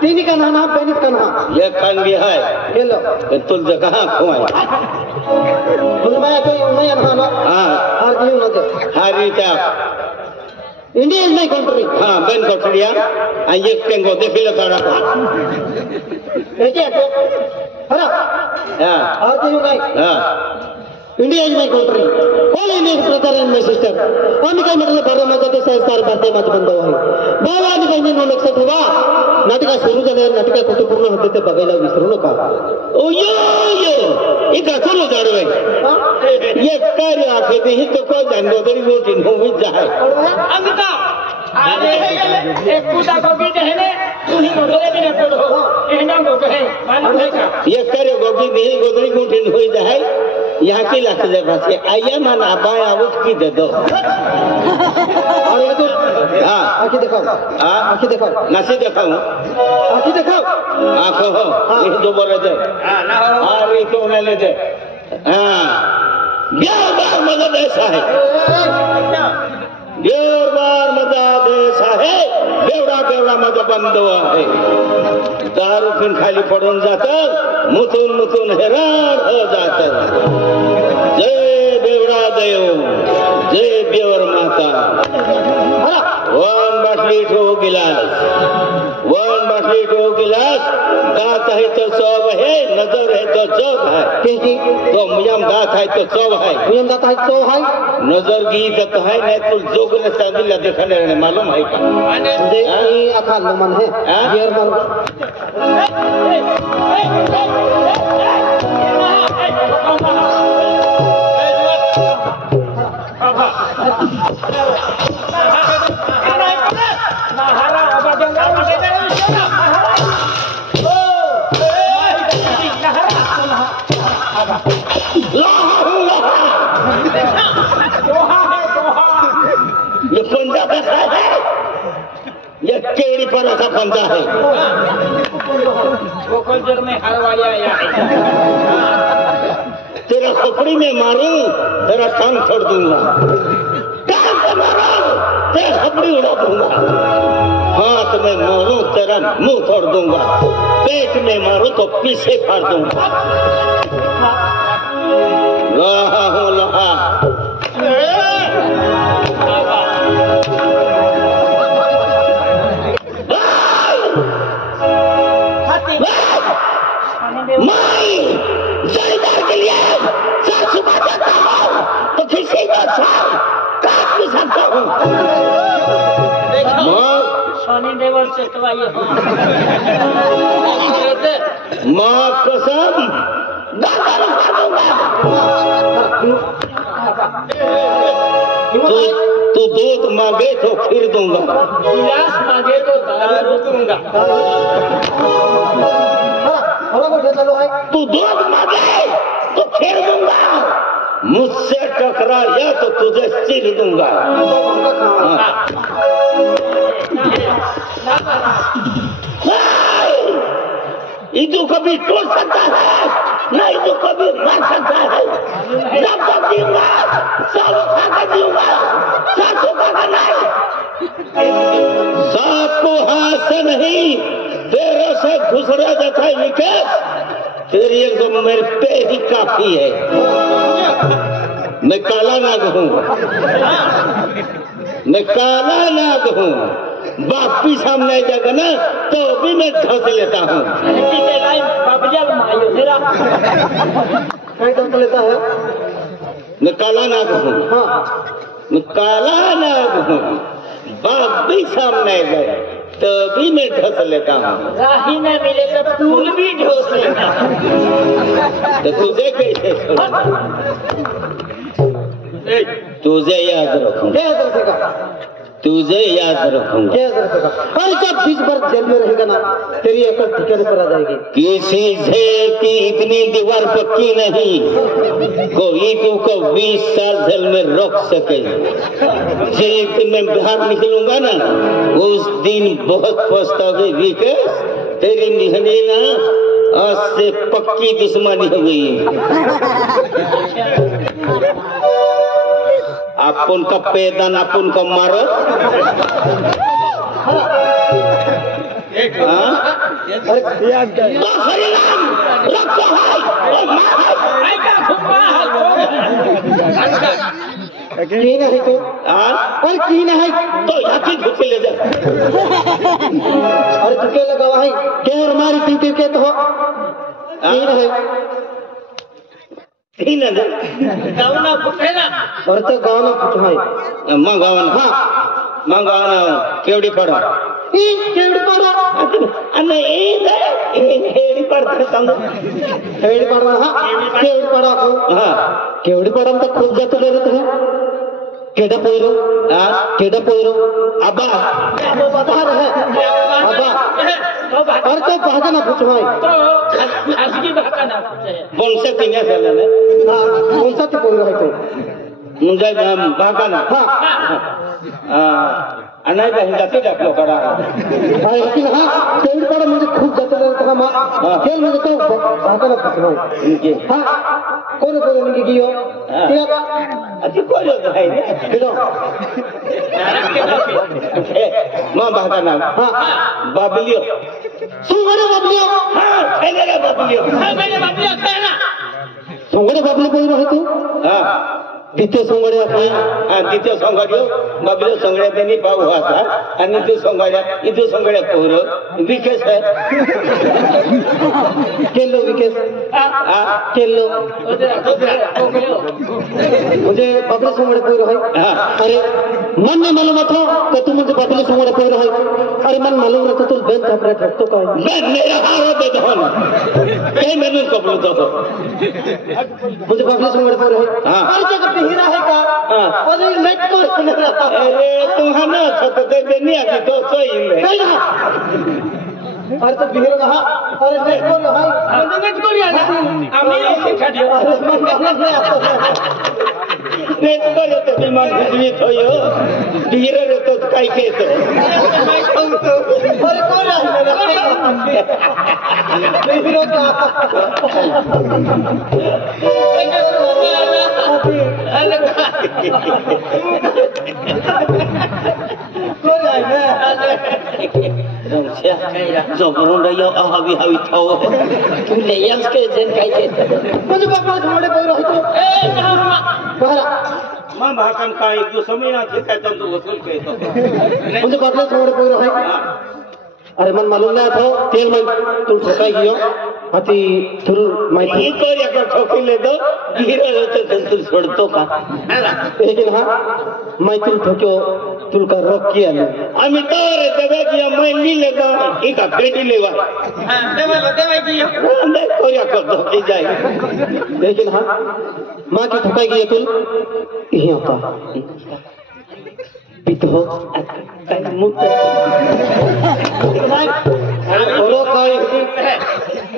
तीन का नाना बेनित का ना ये कान भी है ये लो तुल कहाँ खुआई मैं कोई नहीं ना हाँ और क्यों ना दे हारी क्या इंडिया इज माय कंट्री हाँ बेन कोठड़िया ये टेंगो देखी लो थोड़ा ऐसे है हरा हाँ और क्यों नहीं हाँ India is my country. All Indian brother and my sister. हम कहीं मतलब बारह मजा के संस्कार भारतीय मत बंद हुआ है। बाबा ने कहीं नो लक्ष्य हुआ। नाटका शुरू करने नाटका कुछ पूर्ण होते थे बगैला विसरो का। ओ यो ये कैसे लो जा रहे हैं? ये कार्य आके नहीं तो कोई जानवर तो नहीं रोटी नहीं जाए। अमिता अरे एक पूजा गोभी है ने तू ही गोदरे भी न पड़ो ये नाम को है मालूम है क्या ये कार्य गोभी नहीं गोदरी गोटी नहीं जाए यहाँ की लाख जगह पासे आया मन आबाय आउट की दे दो और ये तो हाँ आँखें दिखाओ हाँ आँखें दिखाओ नसी दिखाऊं आँखें दिखाओ आँखों हो ये जो बोले थे हां ना हो हाँ ये तो उन्हें ले दे हाँ ब्याह बार मजा ऐसा है ब्याह बार मजा ऐसा है बेवड़ा बेवड़ा मजा बंद हुआ है दारू फिर खाली पड़ून जाता मुतुन मुतुन हैरान हो जाता जय बेवड़ा देव जय बेवर माता वन बाटली ठो गिलास दांत है तो सब है नजर है तो सब है किसकी तो मुयम दांत है तो सब है नियम दाता है तो है नजर गीत तो है नहीं तो जोग ने सांदिला देखने रहने मालूम है का दे ये अखाल मन है गियर मन ये पंजा कैसा है ये केड़ी पर ऐसा पंजा है वो कल जर में हर वाली आया तेरा खोपड़ी में मारूं तेरा टांग छोड़ दूंगा टांग से मारूं तेरा खोपड़ी उड़ा दूंगा हाथ में मारूं तेरा मुंह तोड़ दूंगा पेट में मारूं तो पीछे फाड़ दूंगा लोहा हूँ लोहा जयदार के लिए चार सुबह जाता हूँ तो किसी को काट भी सकता हूँ सोनी देवल से तो आइए माँ कसम तू दूध मांगे तो फिर दूंगा गिलास मांगे तो दारू दूंगा तू दूध मांगे तो फिर दूंगा मुझसे टकराया तो तुझे चिर दूंगा इदू कभी टूट सकता है ना इदू कभी मर सकता है जब तक जीऊंगा सब खा जीऊंगा सासू का नहीं सांप को हाथ से नहीं तेरे से घुसरा जाता है विकास तेरी एक तो मेरे पे ही काफी है मैं काला नाग हूँ मैं काला नाग हूँ बापी सामने जाएगा ना तो भी मैं धस लेता हूँ लेता है मैं काला नाग हूँ मैं काला नाग हूँ बाप भी सामने जाए तो भी मैं धस लेता हूँ राही में मिले तो फूल भी ढोस लेगा तो तुझे कैसे छोड़ा तुझे याद रखूंगा तुझे याद रखूंगा और जब बीच भर जेल में रहेगा ना तेरी अकल ठिकाने पर आ जाएगी किसी जेल की इतनी दीवार पक्की नहीं कोई तुमको 20 साल जेल में रोक सके जिस दिन मैं बाहर निकलूंगा ना उस दिन बहुत पछताओगे विकास तेरी निहनी ना आज से पक्की दुश्मनी हो गई अपन का पैदान अपन को मारो अरे तो हरिनाम रखो है ऐका खुम्मा हलको की नाही तू अरे की नाही तो याची ढुके ले जा अरे तुके लगा है के और मारी पीटी के तो की नहीं तीन है गावना पुठेना और तो गाँव में कुछ है मंगावना मंगावना केवडी पडा ई केवढी पाडा आणि हेडी पडते सांग केवढी पाडा हा केवढी पाडा को हा केवढी पाडा तर खूप जातो रे तुझ्या केडा पोयरो हा केडा पोयरो अब्बा बता रहे अबा तो भाग अरे तो भागा ना कुछ है तो खासगी भागा ना पुठे बोनसे पिण्या झाला ना हाँ कौन सा तो पोयरो है तो म्हणजे बागा ना नाही बहीण जाते टाकलो कडा अरे लेकिन हाँ केवढी पाडा म्हणजे खूप जातो रे तुझा मा खेळ म्हणजे तो भागा ना कुछ है हाँ कोण कोण निघी गियो क्या अति कोण आहे ना किलो मग बागा ना हाँ बाबलियो सुंगड़े बबलियो हा खेळले बाबलियो मेरे बाबलिया कहना सुंगड़े बबली पोयरो है तू हा तिथे सुंगड़े आहे हा तिथे संघाड्यो बाबलियो संघड्या त्यांनी भाऊ असा आणि ते संघाड्या इथे संघड्या पोर विकेस आहे केलो विकेस हा केलो ओके मुझे बबली सुंगड़े पोयरो है हा अरे मन में मालूम था कि तू मुझे बबली सुंगड़े पोयरो है अरे मन मालूम रहता तू बेंच अपना ठगतो का मैं मेरा हारो दे दो कहीं मैंने कबूल दो मुझे बबली सुंगड़े पोयरो है हाँ। अरे जगह पे हीरा है का हाँ। अरे नेट पर अरे तुम्हारा सतते देनी आती तो सही में नहीं ना अरे तो बिहेर रहा अरे नेट पर है नेट कोरिया ना आम्ही शिक्षा दियो अरे मन मालूम नहीं आता नहीं करे तो विमान जीवित हो यो धीरे रे तो काय केतो अरे कौन है बिहेर का कौन है जोपर्यंत यो हवी हवी थाव तू लेयर्स के जन काय ते मुझे बाबा सुंगड़े पोयरो है तो ए गावना बहरा मां भाकन काय दो समय ना थे काय तो वसूल केतो मुझे बबली सुंगड़े पोयरो है अरे मन मालूम नहीं था तेल में तू ठोकाई गियो हाथी तुल माइती ये कर या ठोकी ले दो धीरे रे तो तू छोड़तो का लेकिन हाँ मैं तुल ठोक्यो तुल का रोक किया नहीं आम्ही तर देवे की मैं ली ले दो ई का पेटी लेवा देवाई दियो अंदर कोरिया कर दो की जाए लेकिन हाँ माँ की ठोकाई गई तुल यही आता पितो काय मुक्त ओरो काय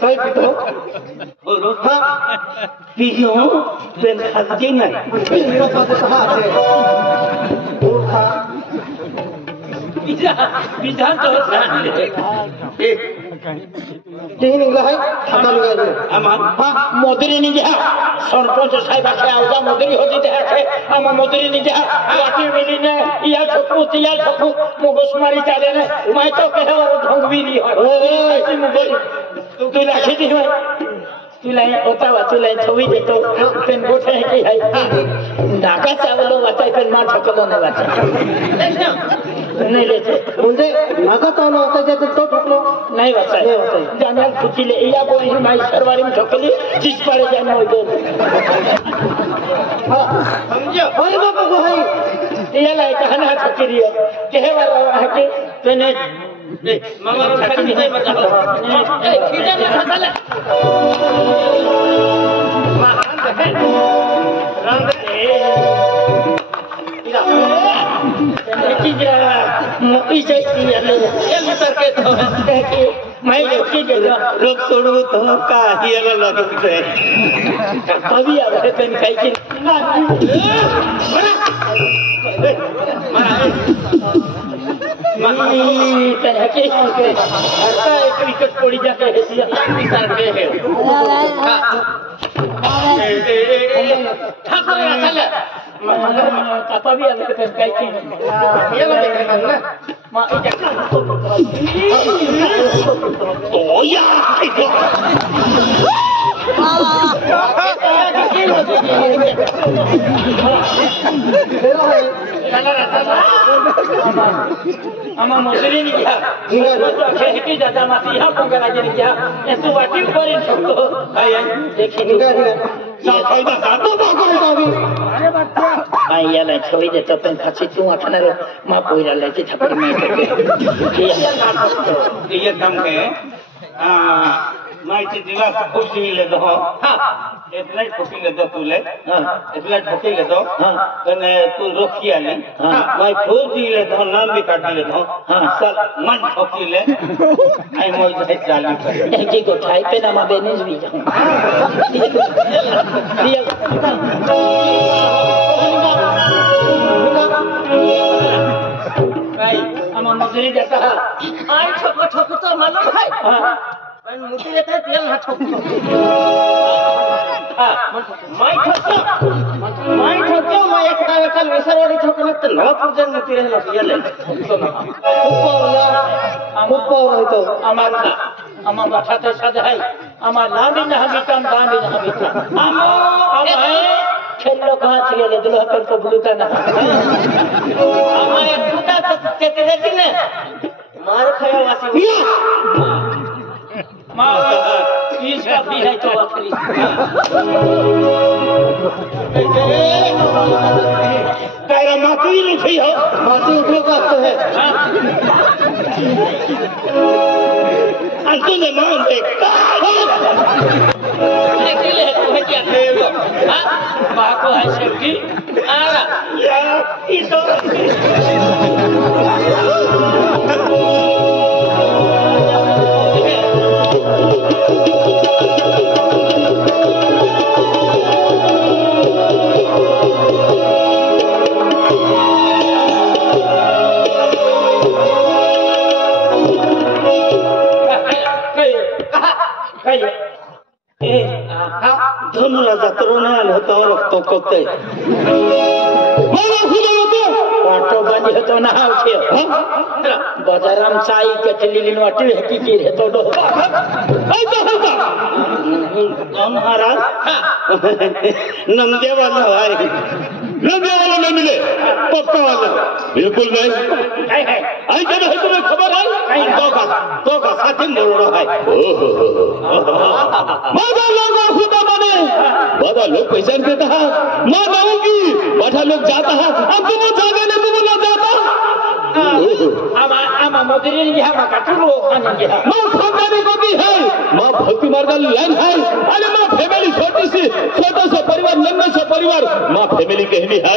काय पितो और हाँ पियो पेन खाती नहीं मेरा पास कहाँ आते वो खा विधान तो यही निकला है खाता निकला है आमान हाँ मोदरी नहीं जा सरपंच साहेब आखे आउजा मोदरी होती ते आखे आमा मोदरी नहीं जा वाटी मिली ने या छकू तिया छकू मुगसमारी चाले ने मैं तो कहे और ढंगवीरी हो ऐसी मोदरी तू लाखी दी है तू लाई होता वा तू लाई थवी दे तो पेन गोठे है की है डाका चावलो वाचाई पेन मार ठकलो ने वाचा नहीं लेते म्हणजे नागा तावला होता ज्याचं तो ठोकलो नहीं वाचाई जाने खुची ले या को ही माई सरवारी में ठकली जिस पारे जाने हो दो समझो अरे बाबा को है ये लाई कहना ठकरी है कहे वाला है कि तने मामा ठकरी नहीं बताओ ए खींचा में फंसा ले महान है रंग मोटी चाहिए ये मुतर के तो है कि मैं देखी जगह रोग सोडू तो का हियाला लागत आहे अभी आ रहे पेन काई की तरह के हरता एक विकेट पड़ी जाके है दिया निशान पे है ठाकुर चल कापा भी अलग कर काई की ये लोग देख रहे हैं ना मां इधर ओ या इधर आमा मोसरी नहीं क्या खेती ज्यादा माती यहाँ पंगा लगे नहीं क्या ऐसे वाटी ऊपर इन सबको आया देखिए फायदा सातो बाको है तो अभी आया ले छोड़ी दे तो तुम खासी तू आखना रो माँ पोईरा लेके थप्पड़ में ये काम के मैं दिवा से खुश ले दो हां इतना ठोकी ले दो तू ले हां इतना ठोकी ले दो हां कने तू रोकिया नहीं हां मैं खुद ले दो नाम भी काट ले दो हां सर मन ठोकी ले आई मोई जाए चालू कर की को ठाई पे ना मा बेनेज भी जाऊं भाई हम मजदूरी देता है आई ठोको ठोको तो मालूम है हां मैं मुझे लेते तेल ना ठोको मैं ठोको मैं एक टाइम कल विसर वाली ठोको न तो नवा पूजन में तेरे ना ये ले ऊपर है तो अमा बाठा तो सद है अमा लामी ना हमीता दामी ना हमीता अमा है खेलो कहां चले ले दुल्हा पर को बुलता ना अमा एक टूटा तो चेते देती ने मार खाया वासी माँ इसका भी है तो आखिरी तेरा माथी नहीं थी हो माथी उठो का तो है अंतु ने मान दे अकेले है तो क्या करेगा हाँ माँ को है सेफ्टी आ रहा यार इस धनुला जातरोने आले होतो रक्त कोते वाटो बांधी होतो ना आवचे बाजाराम साई कचलीलीन वाटी हेकी की हेतो दो कौन हारा नंदे वाला है नंदे वाला नहीं मिले पक्का वाला बिल्कुल नहीं है आई जब है तुम्हें खबर है तो का साथी मोड़ो है मादा लोग खुदा बने मादा लोग पैसा देता है मां जाऊंगी बाठा लोग जाता है अब तुम जागे ना तुम ना जाता आमा मोदरी ने हम कटलो खाने के मां खाने को भी है मां भक्ति मार्ग लाइन है अरे मां फैमिली छोटा सा परिवार लंबा सा परिवार मां फैमिली कहनी है